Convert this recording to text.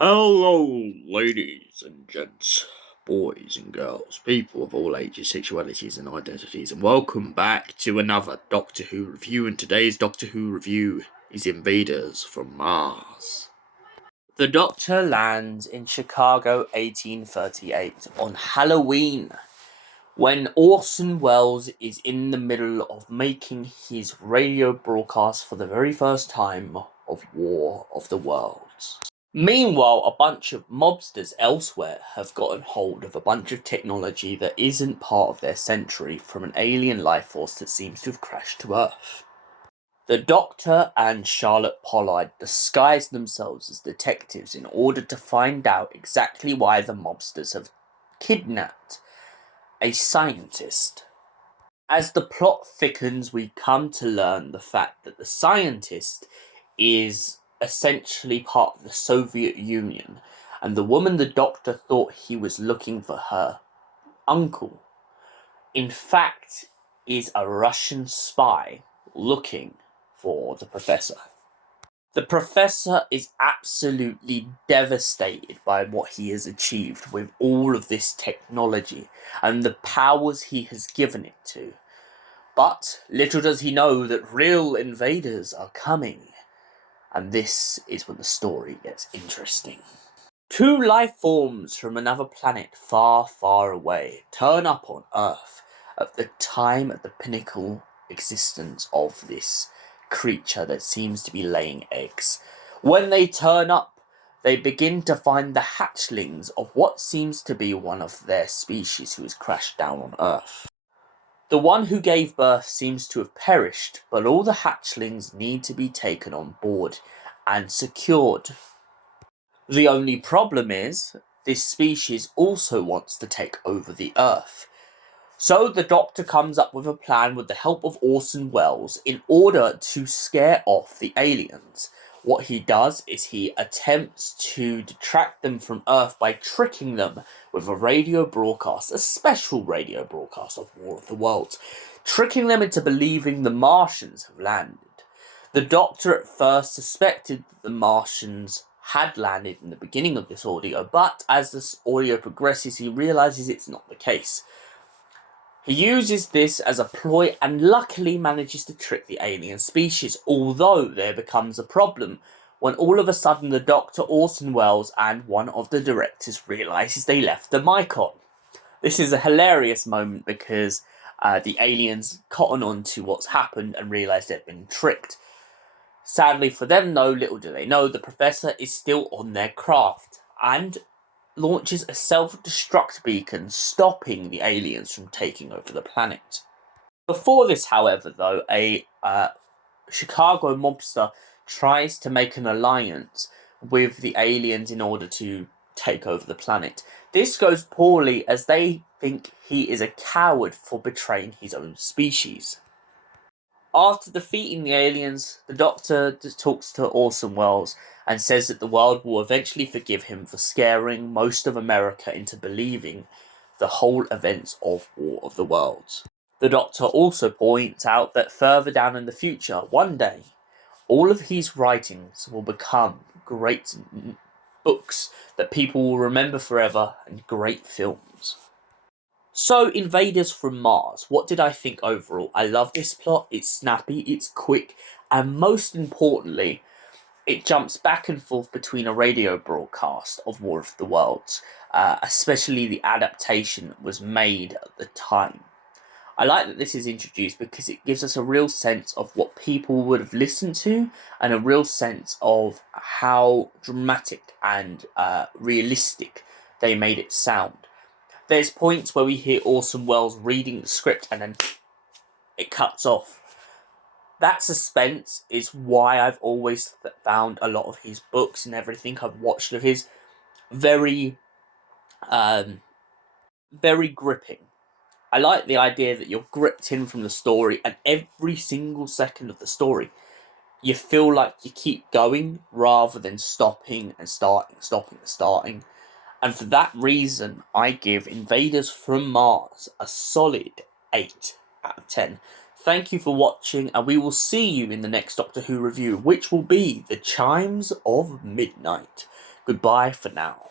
Hello, ladies and gents, boys and girls, people of all ages, sexualities, and identities, and welcome back to another Doctor Who review. And today's Doctor Who review is Invaders from Mars. The Doctor lands in Chicago 1838 on Halloween, when Orson Wells is in the middle of making his radio broadcast for the very first time of War of the Worlds. Meanwhile, a bunch of mobsters elsewhere have gotten hold of a bunch of technology that isn't part of their century from an alien life force that seems to have crashed to Earth. The Doctor and Charlotte Pollard disguise themselves as detectives in order to find out exactly why the mobsters have kidnapped a scientist. As the plot thickens, we come to learn the fact that the scientist is essentially part of the Soviet Union, and the woman the Doctor thought he was looking for, her uncle, in fact is a Russian spy looking for the Professor. The Professor is absolutely devastated by what he has achieved with all of this technology and the powers he has given it to. But little does he know that real invaders are coming. And this is when the story gets interesting. Two life forms from another planet far, far away turn up on Earth at the time at the pinnacle existence of this creature that seems to be laying eggs. When they turn up, they begin to find the hatchlings of what seems to be one of their species who has crashed down on Earth. The one who gave birth seems to have perished, but all the hatchlings need to be taken on board and secured. The only problem is, this species also wants to take over the Earth. So the Doctor comes up with a plan with the help of Orson Wells in order to scare off the aliens. What he does is he attempts to detract them from Earth by tricking them with a radio broadcast, a special radio broadcast of War of the Worlds, tricking them into believing the Martians have landed. The Doctor at first suspected that the Martians had landed in the beginning of this audio, but as this audio progresses, he realizes it's not the case. He uses this as a ploy and luckily manages to trick the alien species, although there becomes a problem when all of a sudden the Doctor, Orson Wells, and one of the directors realises they left the mic on. This is a hilarious moment because the aliens cotton on to what's happened and realise they've been tricked. Sadly for them though, little do they know, the Professor is still on their craft and launches a self-destruct beacon, stopping the aliens from taking over the planet. Before this, however, though, a Chicago mobster tries to make an alliance with the aliens in order to take over the planet. This goes poorly as they think he is a coward for betraying his own species. After defeating the aliens, the Doctor talks to Orson Wells and says that the world will eventually forgive him for scaring most of America into believing the whole events of War of the Worlds. The Doctor also points out that further down in the future, one day, all of his writings will become great books that people will remember forever and great films. So, Invaders from Mars, what did I think overall? I love this plot, it's snappy, it's quick, and most importantly, it jumps back and forth between a radio broadcast of War of the Worlds, especially the adaptation that was made at the time. I like that this is introduced because it gives us a real sense of what people would have listened to and a real sense of how dramatic and realistic they made it sound. There's points where we hear Orson Wells reading the script and then it cuts off. That suspense is why I've always found a lot of his books and everything I've watched of his very, very gripping. I like the idea that you're gripped in from the story, and every single second of the story, you feel like you keep going rather than stopping and starting. And for that reason, I give Invaders from Mars a solid 8 out of 10. Thank you for watching, and we will see you in the next Doctor Who review, which will be The Chimes of Midnight. Goodbye for now.